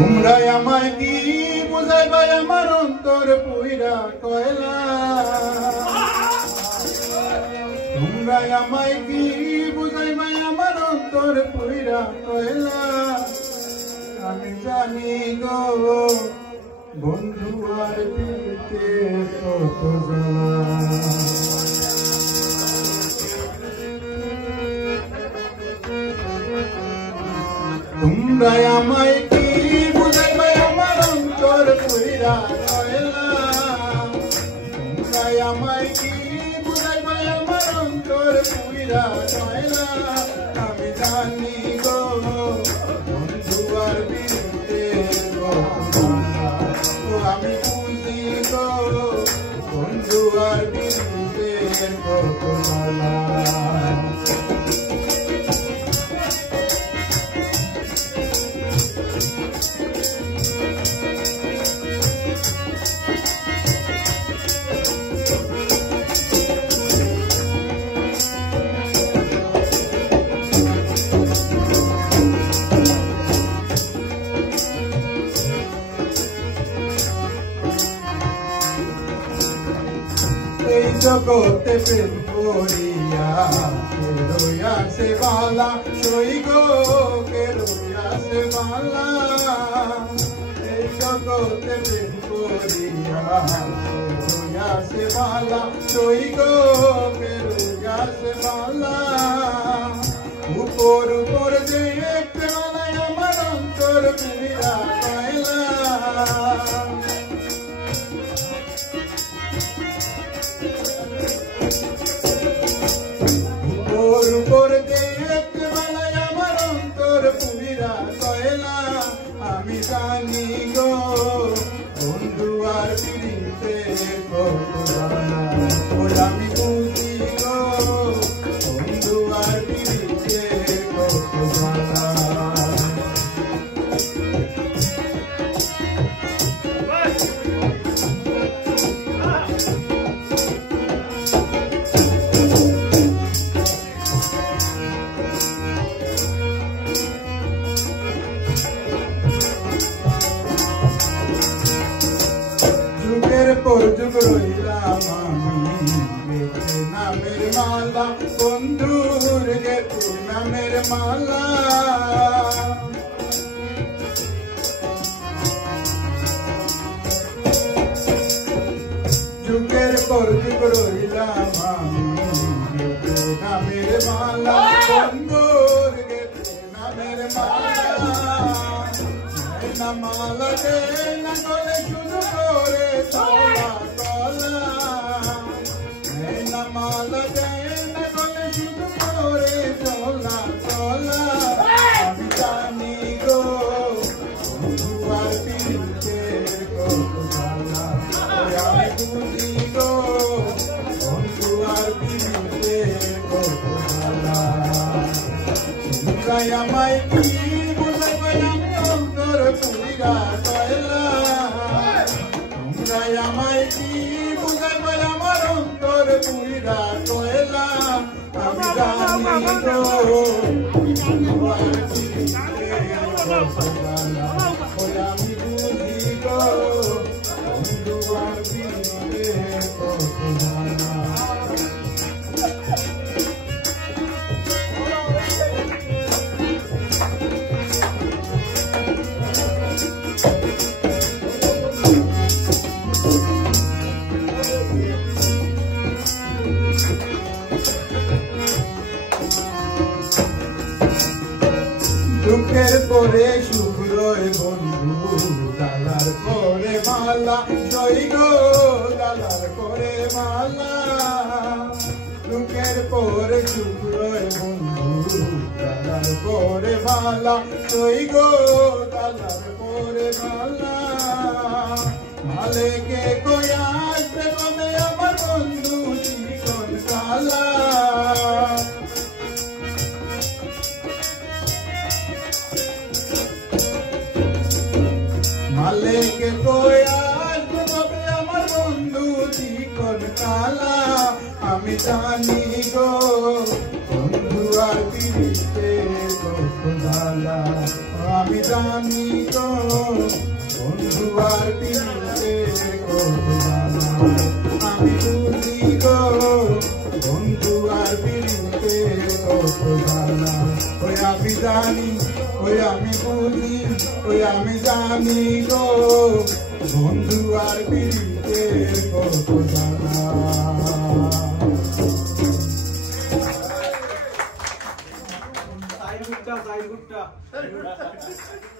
তোমরা আমায় কি বুঝাইবা আমার অন্তর পুইরা কয়লা তোমরা আমায় কি বুঝাইবা আমার অন্তর পুইরা কয়লা আমি জানি গো বন্ধু আর পিতে কত জ্বালা তোমরা আমায় কি বুঝাইবা আমার অন্তর পুইরা কয়লা তোমরা আমায় কি বুঝাইবা আমার অন্তর পুইরা কয়লা আমি জানি গো বন্ধু আর পিতে আমি বুঝি গো বন্ধু আর পিতে কত জ্বালা এই জগতে প্রেম করিয়া কেরোয়া সে বালা সই গো কেরোয়া সে বালা এই জগতে প্রেম করিয়া কেরোয়া সে বালা সই গো কেরোয়া সে বালা উপর উপর দেখতে বালাই আমার অন্তর পুইরা কয়লা উপর দেখতে বালাই আমার অন্তর পুইরা কয়লা আমি জানি গো বন্ধু আর পিড়িতে কত জ্বালা আমি বুঝি গো বন্ধু আর পিড়িতে কত জ্বালা পর যুগ রইলাম আমি গেছে নামের মালা বন্ধুর গেছে নামের মালা যুগের পর যুগ রইলাম আমি গেছে নামের মালা বন্ধুর গেছে নামের মালা না মালা দে না গলে শুধু করে চলা চলা না মালা দে না গলে শুধু করে চলা চলা আমি জানি গো বন্ধু আর পিড়িতে কত জ্বালা আমি বুঝি গো বন্ধু আর পিড়িতে কত জ্বালা তোমরা আমায় কি বুঝাইবা অন্তর পুইরা কয়লা তোমরা আমায় কি বুঝাইবা আমার অন্তর পুইরা কয়লা আমি জানি গো আমি বুঝি গো বন্ধু আর পিড়িতে কত জ্বালা দুঃখের পরে সুখ রয় বন্ধু দালার পরে মালা জয় গো দালার পরে মালা দুঃখের পরে সুখ রয় বন্ধু দালার পরে মালা জয় গো দালার পরে মালা মালেকে কয়া আসবে কবে আমার বন্ধু চিকন কালা মালেকে কয়া আসবে কবে আমার বন্ধু চিকন কালা আমি জানি গো বন্ধু আর পিড়িতে জ্বালা আমি জানি তো বন্ধু আর পিড়িতে কত জ্বালা আমি বুঝি গো বন্ধু আর পিড়িতে কত জ্বালা ওই আমি জানি ওই আমি বুঝি ওই আমি জানি গো বন্ধু আর পিড়িতে কত জ্বালা Side gutta.